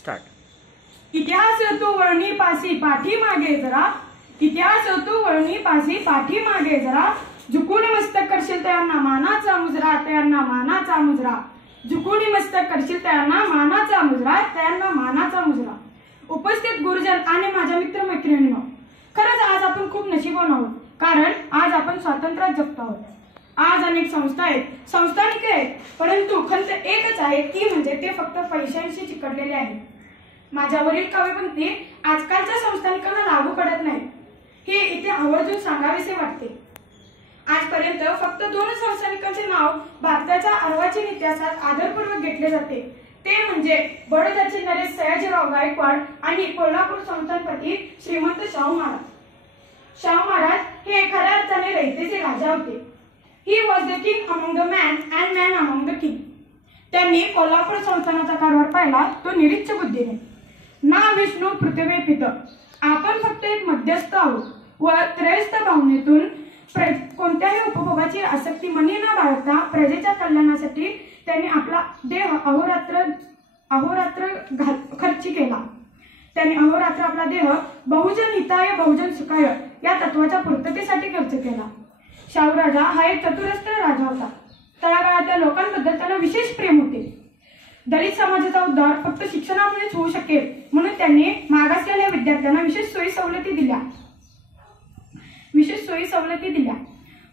Start. इतिहास तो वळणी पासी पाठी मागे जरा, इतिहास तो वळणी पासी पाठी मागे जरा, झुकून मस्तक करशील त्यांना मानाचा मुजरा, त्यांना मानाचा मुजरा, झुकून मस्तक करशील त्यांना मानाचा मुजरा, त्यांना मानाचा मुजरा। उपस्थित गुरुजन आणि माझ्या मित्र मैत्रिणींनो, खरंच आज आपण खूप नशिबवान आहोत, कारण आज आपण स्वातंत्र्यात जगतो आहोत। आज अनेक संस्था आहेत, संस्थानिक आहेत, परंतु खंत एकच आहे, ती म्हणजे ते फक्त पैशांशी चिकटलेले आहे। माझ्यावरील काव्यपंक्ती आजकालच्या संस्थानिकांना लागू पडत नाही, हे इथे आवर्जून सांगावेसे वाटते। आजपर्यंत फक्त 2 संस्थानिकांचे नाव भारताच्या अर्वाचीन इतिहासात आदरपूर्वक घेतले जाते, ते म्हणजे बडोद्याचे नरेश सयाजीराव गायकवाड आणि कोल्हापूर संस्थानपती श्रीमंत शाहू महाराज। शाहू महाराज हे खऱ्या अर्थाने रयतेचे राजा होते। He was the king among the man and man among the king. त्यांनी कोल्हापूर संस्थानाचा कारभार पाहिला तो निरीच्छ बुद्धीने। ना विष्णू पृथ्वी पित, आपण फक्त एक मध्यस्थ आहोत व त्रयस्थ भावनेतून कोणत्याही उपभोगाची आसक्ती मनी न बाळगता प्रजेच्या कल्याणासाठी त्यांनी आपला देह अहोरात्र खर्ची केला। त्यांनी अहोरात्र आपला देह बहुजन हिताय बहुजन सुखाय या तत्वाच्या पूर्ततेसाठी खर्च केला। शाहू राजा हा एक चतुरस्त्र राजा होता। तळागाळातल्या लोकांबद्दल त्यांना विशेष प्रेम होते। दलित समाजाचा उद्धार फक्त शिक्षणामुळेच होऊ शकेल म्हणून त्यांनी मागासलेल्या विद्यार्थ्यांना विशेष सोयी सवलती दिल्या।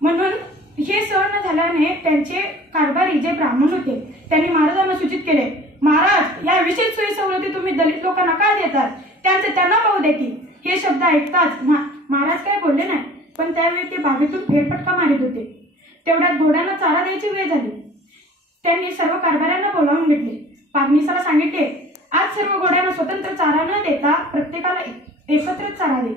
म्हणून हे सहन न झाल्याने त्यांचे कारभारी जे ब्राह्मण होते त्यांनी महाराजांना सूचित केले, महाराज या विशेष सोयी सवलती तुम्ही दलित लोकांना का देतात, त्यांचे त्यांना पाहू दे की। हे शब्द ऐकताच महाराज काय बोलले नाही, पण त्यावेळी ते बागेतून फेरफटका मारित होते। तेवढ्यात घोड्यांना चारा द्यायची वेळ झाली। त्यांनी सर्व कारभाऱ्यांना बोलावून घेतले, पागणीसाला सांगितले, आज सर्व घोड्यांना स्वतंत्र चारा न देता प्रत्येकाला एकत्रच चारा दे।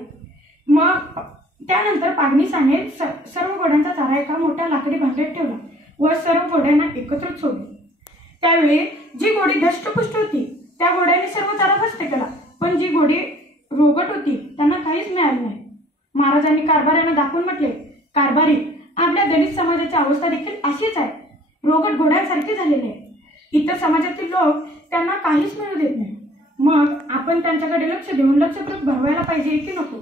मग त्यानंतर पागणीसाने सर्व घोड्यांचा चारा एका मोठ्या लाकडी भांड्यात ठेवला व सर्व घोड्यांना एकत्रच सोडले। त्यावेळी जी घोडी धष्टपुष्ट होती त्या घोड्याने सर्व चारा फस्त केला, पण जी घोडी रोगट होती त्यांना काहीच मिळाले नाही। महाराजांनी कारभाऱ्यांना दाखवून म्हटले, कारभारी आपल्या दलित समाजाची अवस्था देखील अशीच आहे, रोगट घोड्यांसारखी झालेली आहे। इतर समाजातील लोक त्यांना काहीच मिळू देत नाही, मग आपण त्यांच्याकडे लक्ष देऊन लक्षपूर्वक भरवायला पाहिजे की नको।